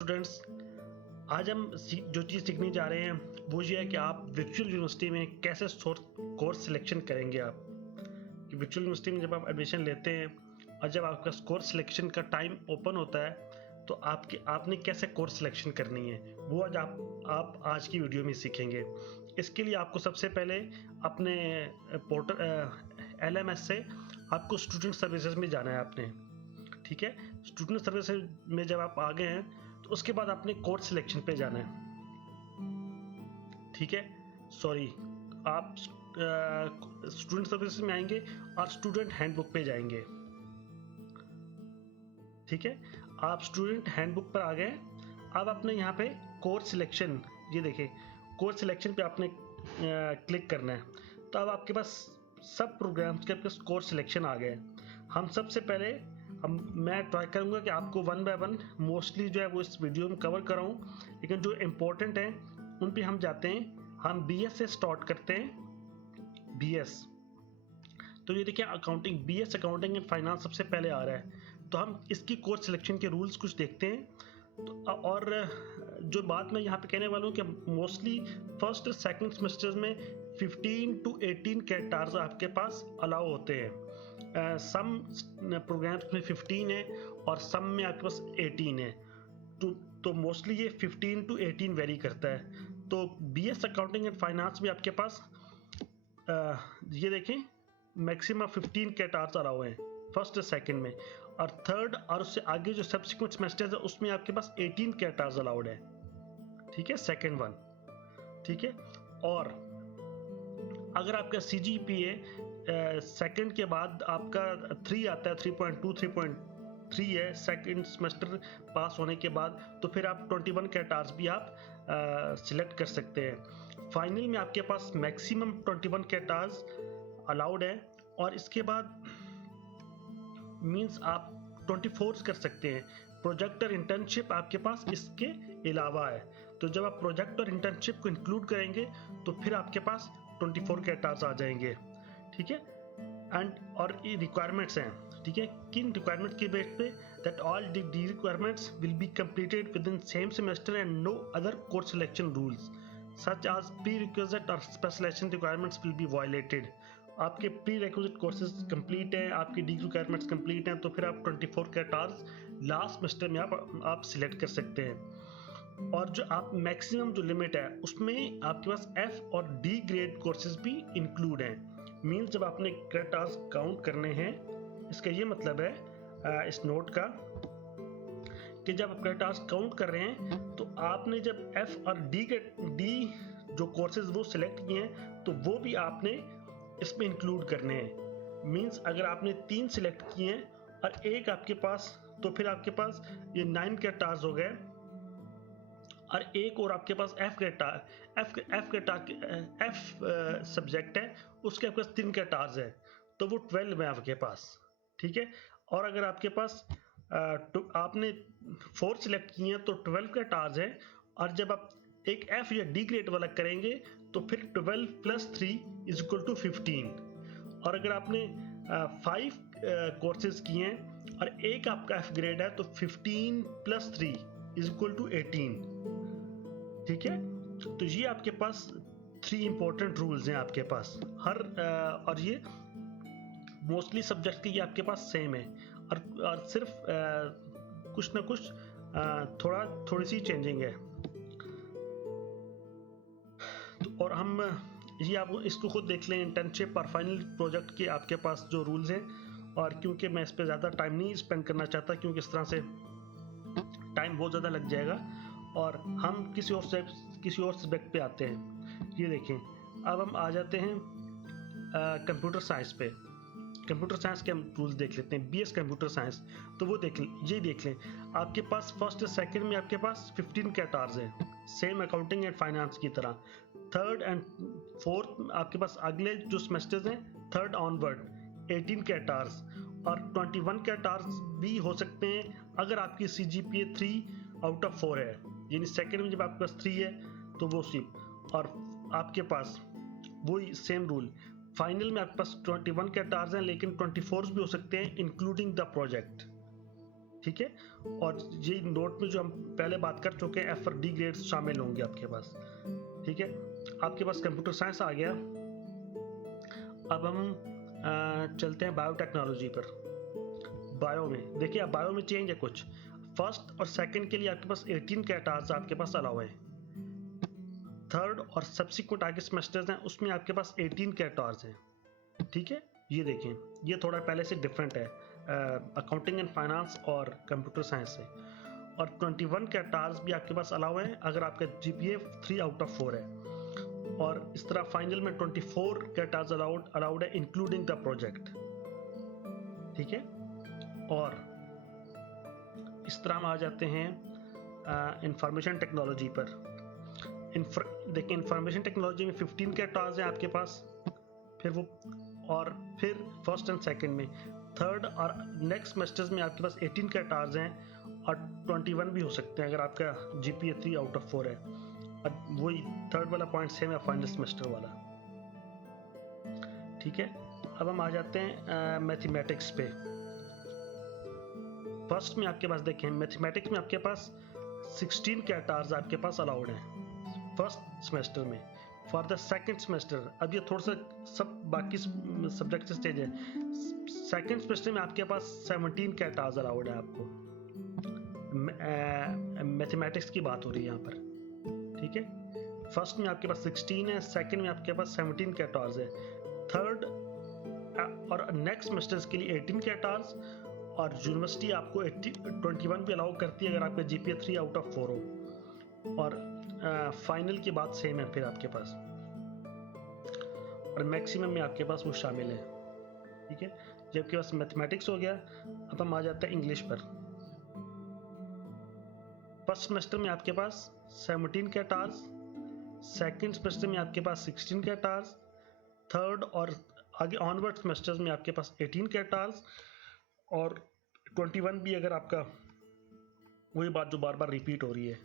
Students, आज हम जो चीज़ सीखने जा रहे हैं वो ये है कि आप वर्चुअल यूनिवर्सिटी में कैसे कोर्स सिलेक्शन करेंगे। आप कि वर्चुअल यूनिवर्सिटी में जब आप एडमिशन लेते हैं और जब आपका कोर्स सिलेक्शन का टाइम ओपन होता है तो आपने कैसे कोर्स सिलेक्शन करनी है वो आप आज की वीडियो में सीखेंगे। इसके लिए आपको सबसे पहले अपने पोर्टल LMS से आपको स्टूडेंट सर्विसेज में जाना है आपने। ठीक है, स्टूडेंट सर्विसेज में जब आप आ गए हैं तो उसके बाद आपने कोर्स सिलेक्शन पे जाना है। ठीक है, सॉरी, आप स्टूडेंट सर्विसेज में आएंगे और स्टूडेंट हैंडबुक पे जाएंगे। ठीक है, आप स्टूडेंट हैंडबुक पर आ गए। अब आपने यहाँ पे कोर्स सिलेक्शन, ये देखिए कोर्स सिलेक्शन पे आपने क्लिक करना है। तो अब आपके पास सब प्रोग्राम्स के पास कोर्स सिलेक्शन आ गए। हम सबसे पहले मैं ट्राई करूंगा कि आपको वन बाय वन मोस्टली जो है वो इस वीडियो में कवर कराऊं, लेकिन जो इम्पोर्टेंट है उन पे हम जाते हैं। हम BS से स्टार्ट करते हैं। BS, तो ये देखिए accounting, BS accounting and finance सबसे पहले आ रहा है। तो हम इसकी कोर्स सिलेक्शन के रूल्स कुछ देखते हैं। तो और जो बात मैं यहाँ पे कहने वाला हूँ कि मोस्टली फर्स्ट और सेकंड सेमेस्टर्स में 15 to 18 कैटार्स आपके पास अलाउ होते हैं। सम प्रोग्राम्स में 15 है और सम में आपके पास 18 है। तो मोस्टली ये 15 to 18 वेरी करता है। तो BS अकाउंटिंग एंड फाइनेंस में आपके पास ये देखें मैक्सिमम 15 कैटार्स अलाउ हैं फर्स्ट और सेकंड में, और थर्ड और उससे आगे जो सब्सिक्वेंट सेमेस्टर्स है उसमें आपके पास 18 कैटार्स अलाउड है। ठीक है, सेकंड वन। ठीक है, और अगर आपका CGPA सेकंड के बाद आपका 3 आता है, 3.2 3.3 है सेकंड सेमेस्टर पास होने के बाद, तो फिर आप 21 कैटार्स भी आप सिलेक्ट कर सकते हैं। फाइनल में आपके पास मैक्सिमम 21 कैटार्स अलाउड है, और इसके बाद मींस आप 24 कर सकते हैं। प्रोजेक्ट और इंटर्नशिप आपके पास इसके अलावा है। तो जब आप प्रोजेक्ट और इंटर्नशिप को इंक्लूड करेंगे तो फिर आपके पास 24 कैटार्स आ जाएंगे। ठीक है, और ये रिक्वायरमेंट्स हैं। ठीक है, किन रिक्वायरमेंट्स के बेस पे, that all the requirements will be completed within same semester and no other course selection rules such as prerequisite और specialisation requirements will be violated. आपके प्री रिक्विजिट कोर्सेज कंप्लीट हैं, आपकी degree requirements complete हैं, तो फिर आप 24 कैटार्स last semester में आप सिलेक्ट कर सकते हैं। और जो आप मैक्सिमम जो लिमिट है उसमें आपके पास F और D ग्रेड कोर्सेज भी इंक्लूड हैं। मींस जब आपने कैटार्स काउंट करने हैं, इसका ये मतलब है इस नोट का कि जब आप कैटार्स काउंट कर रहे हैं तो आपने जब F और D जो कोर्सेज वो सिलेक्ट किए हैं तो वो भी आपने इसमें इंक्लूड करने हैं। मींस अगर आपने 3 सिलेक्ट किए हैं और एक आपके पास, तो फिर आपके पास ये 9 कैटार्स हो गए, और एक और आपके पास F सब्जेक्ट है, उसके आपके पास 3 कैटार्स है, तो वो 12 है आपके पास। ठीक है, और अगर आपके पास आपने 4 सिलेक्ट किए हैं तो 12 कैटार्स है, और जब आप एक F या D ग्रेड वाला करेंगे तो फिर 12 + 3 = 15। और अगर आपने 5 कोर्सेज किए हैं और एक आपका F ग्रेड है तो 15 + 3 = 18। ठीक है, तो ये आपके पास 3 इंपॉर्टेंट रूल्स हैं आपके पास हर और ये मोस्टली सब्जेक्ट के ये आपके पास सेम है, और सिर्फ कुछ ना कुछ थोड़ी सी चेंजिंग है। तो और हम ये आप इसको खुद देख लें, इंटर्नशिप और फाइनल प्रोजेक्ट के आपके पास जो रूल्स हैं। और क्योंकि मैं इस पर ज़्यादा टाइम नहीं स्पेंड करना चाहता, क्योंकि इस तरह से टाइम बहुत ज़्यादा लग जाएगा, और हम किसी और सब्जेक्ट पे आते हैं। ये देखें, अब हम आ जाते हैं कंप्यूटर साइंस पे। कंप्यूटर साइंस के हम रूल्स देख लेते हैं। BS कंप्यूटर साइंस, तो वो देख लें, ये देख लें आपके पास फर्स्ट और सेकंड में आपके पास 15 कैटार्स हैं, सेम अकाउंटिंग एंड फाइनेंस की तरह। थर्ड एंड फोर्थ आपके पास अगले जो सेमेस्टर्स हैं, थर्ड ऑनवर्ड 18 कैटार्स, और 21 कैटार्स भी हो सकते हैं अगर आपकी CGPA 3/4 है, यानी सेकंड में जब आपके पास 3 है तो वो सिर्फ, और आपके पास वही सेम रूल। फाइनल में आपके पास 21 कैटार्स हैं, लेकिन 24 भी हो सकते हैं इंक्लूडिंग द प्रोजेक्ट। ठीक है। और ये नोट में जो हम पहले बात कर चुके हैं, F और D ग्रेड्स शामिल होंगे आपके पास, ठीक है। आपके पास कंप्यूटर साइंस आ गया। अब हम चलते हैं बायोटेक्नोलॉजी पर। बायो में देखिए, अब बायो में चेंज है कुछ। फर्स्ट और सेकंड के लिए आपके पास 18 कैटार्स आपके पास अलाउ है। थर्ड और सब्सिक्वेंट आगे सेमेस्टर्स हैं, उसमें आपके पास 18 कैटार्स हैं, ठीक है। ये देखें, ये थोड़ा पहले से डिफरेंट है अकाउंटिंग एंड फाइनेंस और कंप्यूटर साइंस से। और 21 कैटार्स भी आपके पास अलाउ है अगर आपका GPA 3 आउट ऑफ 4 है। और इस तरह फाइनल में 24 कैटार्स अलाउड है इंक्लूडिंग द प्रोजेक्ट, ठीक है। और इस तरह हम आ जाते हैं इंफॉर्मेशन टेक्नोलॉजी पर। देखिए, इंफॉर्मेशन टेक्नोलॉजी में 15 कैटार्स हैं आपके पास, फिर वो और फिर फर्स्ट एंड सेकंड में, थर्ड और नेक्स्ट सेमेस्टर्स में आपके पास 18 कैटार्स हैं और 21 भी हो सकते हैं अगर आपका GPA 3 आउट ऑफ 4 है। और वही थर्ड वाला पॉइंट सेम है फाइनल सेमेस्टर वाला, ठीक है। अब हम आ जाते हैं मैथमेटिक्स पे। फर्स्ट में आपके पास देखें, मैथमेटिक्स में आपके पास 16 कैटार्स आपके पास अलाउड हैं फर्स्ट सेमेस्टर में। फॉर द सेकंड सेमेस्टर, अब ये थोड़ा सा सब बाकी सब्जेक्ट से स्टेज है। सेकंड सेमेस्टर में आपके पास 17 कैटार्स अलाउड है आपको। मैथमेटिक्स की बात हो रही है यहाँ पर, ठीक है। फर्स्ट में आपके पास 16 है, सेकंड में आपके पास 17 कैटार्स है, थर्ड और नेक्स्ट सेमेस्टर्स के लिए 18 कैटार्स। और यूनिवर्सिटी आपको 21 भी अलाउ करती है अगर आपका GPA 3 आउट ऑफ 4 हो। और फाइनल की बात सेम है फिर आपके पास, और मैक्सिमम में आपके पास वो शामिल है, ठीक है। जब आपके पास मैथमेटिक्स हो गया, अब हम आ जाते हैं इंग्लिश पर। फर्स्ट सेमेस्टर में आपके पास 17 कैटार्स, सेकंड सेमेस्टर में आपके पास 16 कैटार्स, थर्ड और आगे ऑनवर्ड सेमेस्टर्स में आपके पास 18 कैटार्स और 21 भी अगर आपका, वही बात जो बार बार रिपीट हो रही है।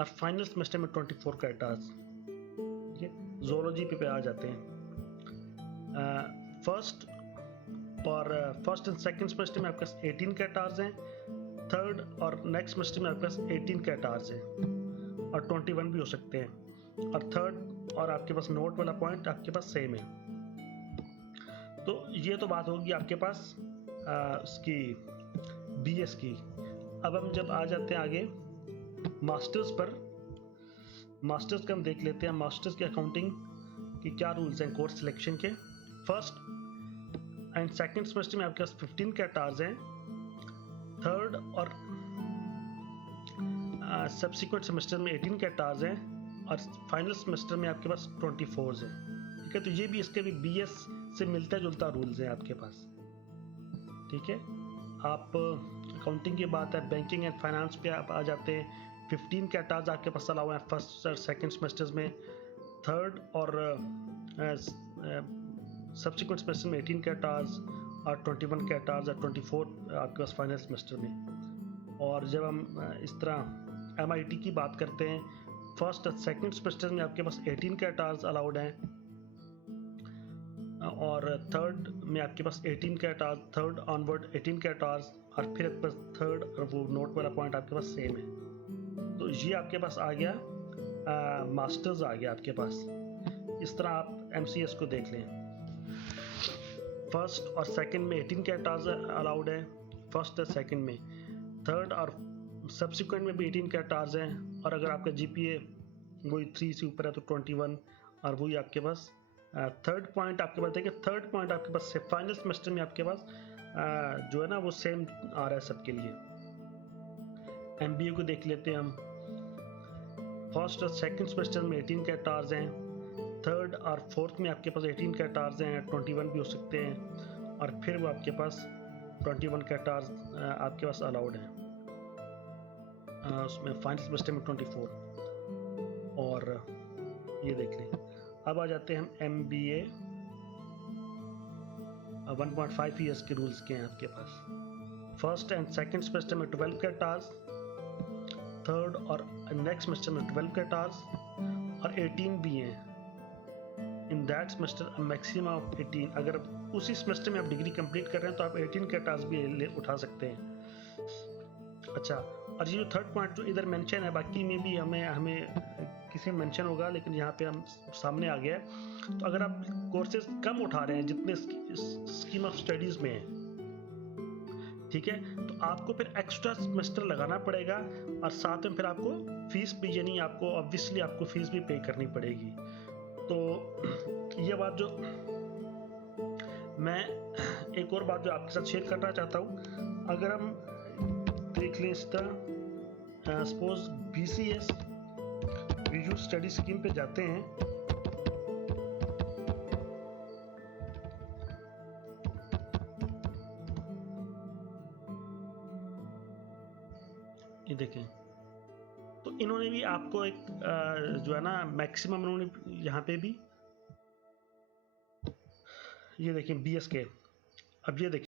और फाइनल सेमेस्टर में 24 कैटार्स, ठीक है। ज़ूलॉजी पे आ जाते हैं। फर्स्ट एंड सेकंड सेमेस्टर में आपके पास 18 कैटार्स हैं, थर्ड और नेक्स्ट सेमेस्टर में आपके पास 18 कैटार्स हैं और 21 भी हो सकते हैं। और थर्ड और आपके पास नोट वाला पॉइंट आपके पास सेम है। तो ये तो बात होगी आपके पास उसकी BS की। अब हम जब आ जाते हैं आगे मास्टर्स पर, मास्टर्स का हम देख लेते हैं। मास्टर्स की अकाउंटिंग की क्या रूल्स हैं कोर्स सिलेक्शन के। फर्स्ट एंड सेकंड सेमेस्टर में आपके पास 15 कैटार्स हैं, थर्ड और सब्सिक्वेंट सेमेस्टर में 18 कैटार्स हैं और फाइनल सेमेस्टर में आपके पास 24 हैं, ठीक है। तो ये भी इसके भी BS से मिलता जुलता रूल्स हैं आपके पास, ठीक है। आप अकाउंटिंग की बात है, बैंकिंग एंड फाइनेंस पे आप आ जाते हैं। 15 कैटार्स आपके पास अलाउ हैं फर्स्ट और सेकंड सेमेस्टर्स में, थर्ड और सब्सिक्वेंट सेमेस्टर में 18 कैटार्स और 21 कैटार्स और 24 आपके पास फाइनल सेमेस्टर में। और जब हम इस तरह MIT की बात करते हैं, फर्स्ट और सेकंड सेमेस्टर में आपके पास 18 कैटार्स अलाउड हैं और थर्ड में आपके पास 18 कैटार्स, थर्ड ऑनवर्ड 18 कैटार्स और फिर आपके पास थर्ड और वो नोट वाला पॉइंट आपके पास सेम है। तो ये आपके पास आ गया, मास्टर्स आ गया आपके पास। इस तरह आप MCS को देख लें। फर्स्ट और सेकंड में 18 कैटार्स अलाउड है फर्स्ट और सेकंड में, थर्ड और सब्सिक्वेंट में भी 18 कैटार्स हैं और अगर आपका GPA वही 3 से ऊपर है तो 21। और वही आपके पास थर्ड पॉइंट आपके पास देखिए, थर्ड पॉइंट आपके पास फाइनल सेमेस्टर में आपके पास जो है ना वो सेम आ रहा है सबके लिए। MBA को देख लेते हैं हम। फर्स्ट और सेकंड सेमेस्टर में 18 कैटार्स हैं, थर्ड और फोर्थ में आपके पास 18 कैटार्स हैं, 21 भी हो सकते हैं और फिर वो आपके पास 21 कैटार्स आपके पास अलाउड हैं उसमें फाइनल सेमेस्टर में 24। और ये देख लें। अब आ जाते हैं हम MBA 1.5 ईयर्स के रूल्स के हैं आपके पास। फर्स्ट एंड सेकंड सेमेस्टर में 12 कैटार्स, थर्ड और नेक्स्ट सेमेस्टर में 12 कैटार्स और 18 भी हैं। In that semester maximum of 18। अगर उसी सेमेस्टर में आप डिग्री कंप्लीट कर रहे हैं तो आप 18 कैटार्स भी उठा सकते हैं। अच्छा, और ये जो थर्ड पॉइंट जो इधर मेंशन है, बाकी में भी हमें किसी में मेंशन होगा, लेकिन यहाँ पे हम सामने आ गया है। तो अगर आप कोर्सेज कम उठा रहे हैं जितने स्कीम ऑफ स्टडीज में है, ठीक है, तो आपको फिर एक्स्ट्रा सेमेस्टर लगाना पड़ेगा, और साथ में फिर आपको फीस भी, यानी आपको ऑब्वियसली आपको फीस भी पे करनी पड़ेगी। तो ये बात जो मैं एक और बात जो आपके साथ शेयर करना चाहता हूँ, अगर हम देख लें इस तरह, suppose BCS visual study scheme पे जाते हैं, ये देखें, तो इन्होंने भी आपको एक जो है ना मैक्सिमम इन्होंने यहाँ पे भी, ये देखें BS के, अब ये देखें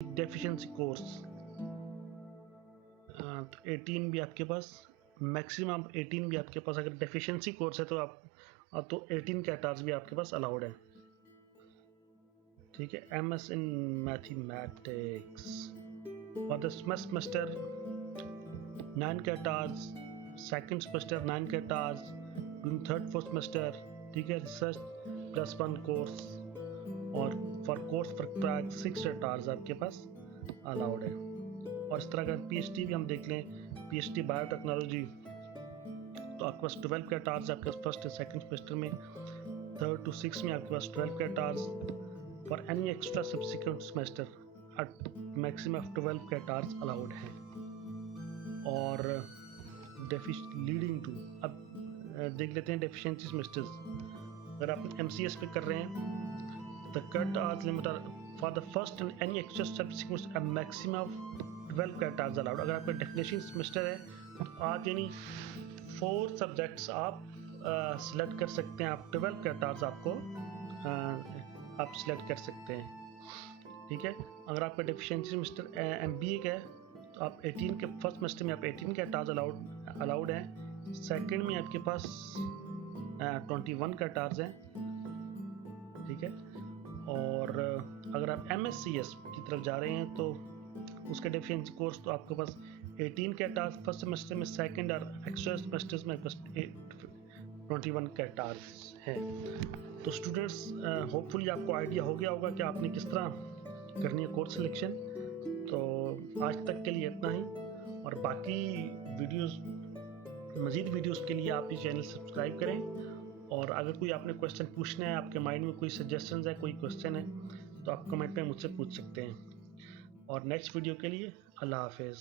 डेफिशिएंसी कोर्स, तो 18 भी आपके पास, मैक्सिमम 18 भी आपके पास, अगर डेफिशिएंसी कोर्स है तो आप तो 18 कैटार्स भी आपके पास अलाउड है, ठीक है। MS in mathematics for the semester 9 कैटार्स, सेकंड सेमेस्टर 9 कैटार्स, थर्ड फोर्थ सेमेस्टर, ठीक है। रिसर्च +1 कोर्स, और फॉर कोर्स प्रैग 6 टार्स आपके पास अलाउड है। और इस तरह का PhD भी हम देख लें, PhD बायोटेक्नोलॉजी, तो आपके पास 12 क्रेडिट आवर्स आपके पास फर्स्ट सेकंड सेमेस्टर में, 3rd to 6 में आपके पास 12 credit hours, for any extra subsequent semester maximum of 12 credit hours allowed है। और लीडिंग टू, अब देख लेते हैं डेफिशिएंसी सेमेस्टर्स। अगर आप MCS पे कर रहे हैं, the credit hours limit are for the first and any extra subsequent a maximum of 12 credit hours allowed. अगर आपका डेफिनेशन सेमेस्टर है तो आप यानी 4 सब्जेक्ट्स आप सिलेक्ट कर सकते हैं, आप 12 क्रेडिट आवर्स आपको आप सिलेक्ट कर सकते हैं, ठीक है। अगर आपका डेफिशिएंसी सेमेस्टर MBA का है तो आप 18 के फर्स्ट सेमेस्टर में आप 18 क्रेडिट आवर्स अलाउड है, सेकंड में आपके पास 21 क्रेडिट आवर्स हैं, ठीक है। और अगर आप MSCS की तरफ जा रहे हैं तो उसके डेफिशिएंसी कोर्स तो आपके पास 18 क्रेडिट आवर्स फर्स्ट सेमेस्टर में, सेकंड और एक्स्ट्रा सेमेस्टर्स में बस 21 क्रेडिट आवर्स है। तो स्टूडेंट्स होपफुली आपको आइडिया हो गया होगा कि आपने किस तरह करनी है कोर्स सिलेक्शन। तो आज तक के लिए इतना ही, और बाकी वीडियोस, मज़ीद वीडियोस के लिए आप ये चैनल सब्सक्राइब करें। और अगर कोई आपने क्वेश्चन पूछना है, आपके माइंड में कोई सजेशंस है, कोई क्वेश्चन है, तो आप कमेंट में मुझसे पूछ सकते हैं। और नेक्स्ट वीडियो के लिए अल्लाह हाफिज़।